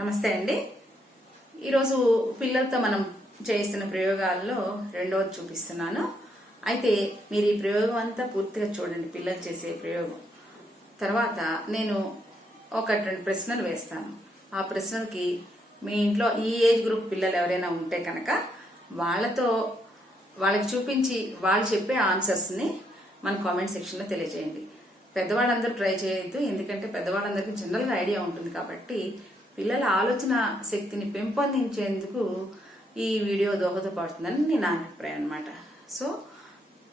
నమస్తే అండి. ఈరోజు పిల్లలతో మనం చేస్తున్న ప్రయోగాల్లో రెండవది చూపిస్తున్నాను. అయితే మీరు ఈ ప్రయోగం అంతా పూర్తిగా చూడండి. పిల్లలు చేసే ప్రయోగం తర్వాత నేను రెండు ప్రశ్నలు వేస్తాను. ఆ ప్రశ్నలకి మీ ఇంట్లో ఈ ఏజ్ గ్రూప్ పిల్లలు ఎవరైనా ఉంటే కనుక వాళ్ళకి చూపించి వాళ్ళు చెప్పే ఆన్సర్స్ని మన కామెంట్ సెక్షన్లో తెలియజేయండి. పెద్దవాళ్ళందరూ ట్రై చేయొద్దు, ఎందుకంటే పెద్దవాళ్ళందరికీ జనరల్గా ఐడియా ఉంటుంది. కాబట్టి పిల్లల ఆలోచన శక్తిని పెంపొందించేందుకు ఈ వీడియో దోహదపడుతుందని నా అభిప్రాయం అన్నమాట. సో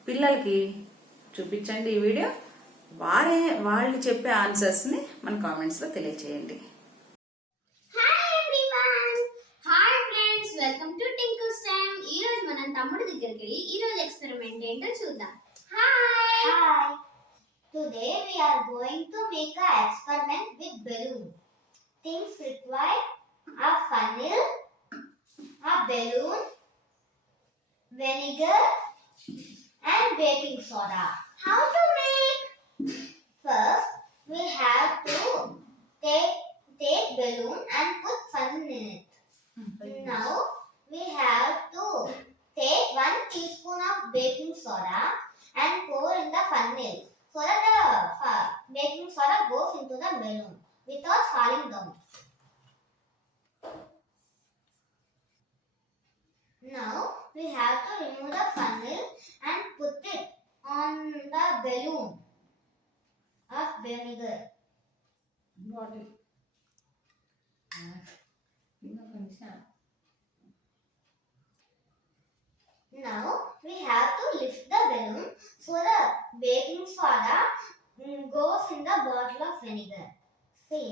పిల్లలకి చూపించండి ఈ వీడియో. వాళ్ళు చెప్పే ఆన్సర్స్ని మన కామెంట్స్లో తెలియచేయండి. Welcome to Tinku's time. ఈ రోజు మనం తమ్ముడి దగ్గరికి వెళ్ళి ఈ రోజు ఎక్స్పెరిమెంట్ ఏంటో చూద్దాం. Hi. Today we are going to make an experiment with balloon. Things require a funnel, a balloon, vinegar and baking soda. How to make? First, we have to take balloon and put funnel in it. Now, we have to take 1 teaspoon of baking soda and pour in the funnel so that the baking soda goes into the balloon without falling down. Now we have to remove the funnel and put it on the balloon of vinegar. Now we have to lift the balloon so the baking soda goes in the bottle of vinegar. See.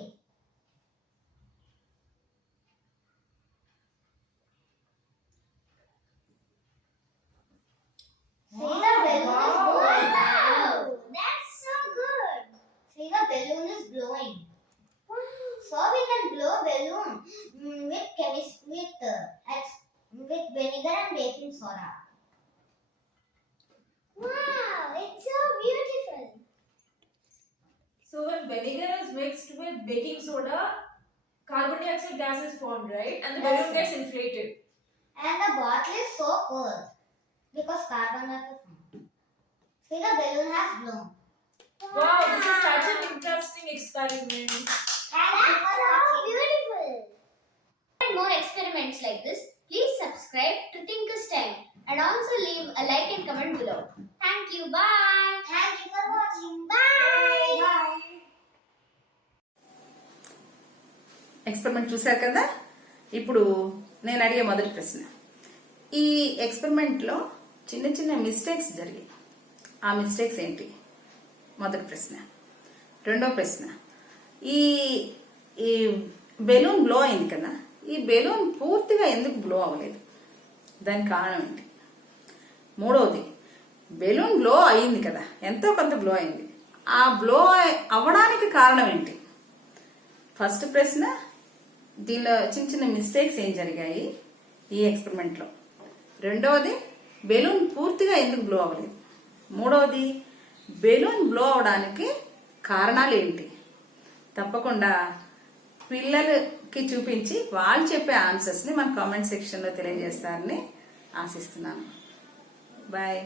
See the balloon is blowing. Wow, that's so good. See the balloon is blowing. So we can blow balloon with vinegar and baking soda. Wow, it's so beautiful. So when vinegar is mixed with baking soda, carbon dioxide gas is formed, right? And the Yes, balloon sir. gets inflated. And the bottle is so cold because carbon dioxide. See the balloon has blown. Wow, this is such an interesting experiment. That's so beautiful. For more experiments like this, please subscribe to Tinker's Time and also leave a like and comment below. Thank you. Bye. Thank you for watching. Bye. Bye. Experiment చూశారు కదా. ఇప్పుడు నేను అడిగే మొదటి ప్రశ్న, ఈ ఎక్స్పెరిమెంట్లో చిన్న చిన్న మిస్టేక్స్ జరిగాయి. ఆ మిస్టేక్స్ ఏంటి? మొదటి ప్రశ్న. రెండో ప్రశ్న, ఈ బెలూన్ బ్లో అయింది కదా, ఈ బెలూన్ పూర్తిగా ఎందుకు బ్లో అవ్వలేదు? దానికి కారణం ఏంటి? మూడవది, బెలూన్ బ్లో అయింది కదా, ఎంతో కొంత బ్లో అయింది, ఆ బ్లో అవ్వడానికి కారణం ఏంటి? ఫస్ట్ ప్రశ్న, దీనిలో చిన్న చిన్న మిస్టేక్స్ ఏం జరిగాయి ఈ ఎక్స్పెరిమెంట్లో? రెండవది, బెలూన్ పూర్తిగా ఎందుకు బ్లో అవ్వలేదు? మూడవది, బెలూన్ బ్లో అవడానికి కారణాలు ఏంటి? తప్పకుండా పిల్లలకి చూపించి వాళ్ళు చెప్పే ఆన్సర్స్ని మన కామెంట్ సెక్షన్లో తెలియజేస్తారని ఆశిస్తున్నాను. బాయ్.